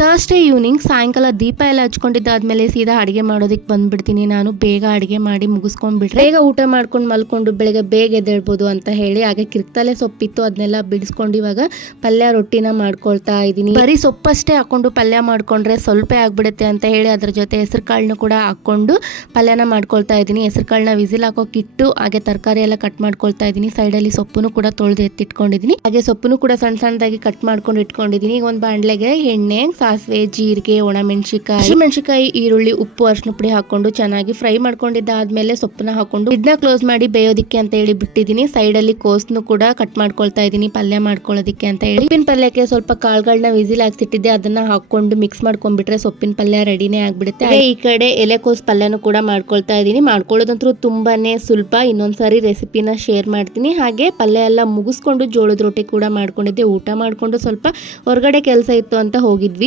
Thursday evening ಸಾಯಂಕಾಲ ದೀಪ ಎಲ್ಲ ಹಚ್ಕೊಂಡಿದ್ದಾದ್ಮೇಲೆ ಸೀದಾ ಅಡುಗೆ ಮಾಡೋದಕ್ಕೆ ಬಂದ್ಬಿಡ್ತೀನಿ. ನಾನು ಬೇಗ ಅಡುಗೆ ಮಾಡಿ ಮುಗಿಸ್ಕೊಂಡ್ಬಿಟ್ರೆ ಬೇಗ ಊಟ ಮಾಡ್ಕೊಂಡು ಮಲ್ಕೊಂಡು ಬೆಳಗ್ಗೆ ಬೇಗ ಎದ್ದೇಳ್ಬೋದು ಅಂತ ಹೇಳಿ, ಹಾಗೆ ಕಿರ್ತಾಲೆ ಸೊಪ್ಪಿತ್ತು, ಅದನ್ನೆಲ್ಲ ಬಿಡಿಸ್ಕೊಂಡು ಇವಾಗ ಪಲ್ಯ ರೊಟ್ಟಿನ ಮಾಡ್ಕೊಳ್ತಾ ಇದ್ದೀನಿ. ಬರೀ ಸೊಪ್ಪಷ್ಟೇ ಹಾಕೊಂಡು ಪಲ್ಯ ಮಾಡ್ಕೊಂಡ್ರೆ ಸ್ವಲ್ಪ ಆಗ್ಬಿಡುತ್ತೆ ಅಂತ ಹೇಳಿ ಅದ್ರ ಜೊತೆ ಹೆಸರು ಕಾಳನ್ನು ಕೂಡ ಹಾಕ್ಕೊಂಡು ಪಲ್ಯನ ಮಾಡ್ಕೊಳ್ತಾ ಇದ್ದೀನಿ. ಹೆಸರು ಕಾಳನ್ನ ವಿಸಿಲ್ ಹಾಕೋಕೆ ಇಟ್ಟು, ಹಾಗೆ ತರಕಾರಿ ಎಲ್ಲ ಕಟ್ ಮಾಡ್ಕೊಳ್ತಾ ಇದ್ದೀನಿ. ಸೈಡಲ್ಲಿ ಸೊಪ್ಪನ್ನು ಕೂಡ ತೊಳೆದು ಎತ್ತಿಟ್ಕೊಂಡಿದ್ದೀನಿ. ಹಾಗೆ ಸೊಪ್ಪನ್ನು ಕೂಡ ಸಣ್ಣ ಸಣ್ಣದಾಗಿ ಕಟ್ ಮಾಡ್ಕೊಂಡು ಇಟ್ಕೊಂಡಿದ್ದೀನಿ. ಈಗ ಒಂದು ಬಾಣಲೆಗೆ ಎಣ್ಣೆ ಸಾಸಿವೆ, ಜೀರಿಗೆ ಒಣಮೆಣಸಿಕಾಯಿ ಹಸಿಮೆಣಸಿಕಾಯಿ ಈರುಳ್ಳಿ, ಉಪ್ಪು, ಅರಿಶಿನ ಪುಡಿ ಹಾಕೊಂಡು ಚೆನ್ನಾಗಿ ಫ್ರೈ ಮಾಡ್ಕೊಂಡಿದ್ದಾದ್ಮೇಲೆ ಸೊಪ್ಪನ್ನ ಹಾಕೊಂಡು ಇದನ್ನ ಕ್ಲೋಸ್ ಮಾಡಿ ಬೇಯೋದಿಕ್ಕೆ ಅಂತ ಹೇಳಿ ಬಿಟ್ಟಿದ್ದೀನಿ. ಸೈಡ್ ಅಲ್ಲಿ ಕೋಸ್ನು ಕೂಡ ಕಟ್ ಮಾಡ್ಕೊಳ್ತಾ ಇದ್ದೀನಿ, ಪಲ್ಯ ಮಾಡ್ಕೊಳ್ಳೋದಿಕ್ಕೆ ಅಂತ ಹೇಳಿ. ಸೊಪ್ಪಿನ ಪಲ್ಯಕ್ಕೆ ಸ್ವಲ್ಪ ಕಾಳುಗಳನ್ನ ವಿಸಿಲ್ ಹಾಕ್ಸಿಟ್ಟಿದ್ದೆ. ಅದನ್ನ ಹಾಕೊಂಡು ಮಿಕ್ಸ್ ಮಾಡ್ಕೊಂಡ್ಬಿಟ್ರೆ ಸೊಪ್ಪಿನ ಪಲ್ಯ ರೆಡಿನೇ ಆಗ್ಬಿಡುತ್ತೆ. ಈ ಕಡೆ ಎಲೆಕೋಸ್ ಪಲ್ಯನೂ ಕೂಡ ಮಾಡ್ಕೊಳ್ತಾ ಇದ್ದೀನಿ. ಮಾಡ್ಕೊಳ್ಳೋದಂತೂ ತುಂಬಾನೇ ಸುಲಭ. ಇನ್ನೊಂದ್ಸರಿ ರೆಸಿಪಿನ ಶೇರ್ ಮಾಡ್ತೀನಿ. ಹಾಗೆ ಪಲ್ಯ ಎಲ್ಲ ಮುಗಿಸ್ಕೊಂಡು ಜೋಳದ ರೊಟ್ಟಿ ಕೂಡ ಮಾಡ್ಕೊಂಡಿದ್ದೆ. ಊಟ ಮಾಡಿಕೊಂಡು ಸ್ವಲ್ಪ ಹೊರಗಡೆ ಕೆಲಸ ಇತ್ತು ಅಂತ ಹೋಗಿದ್ವಿ.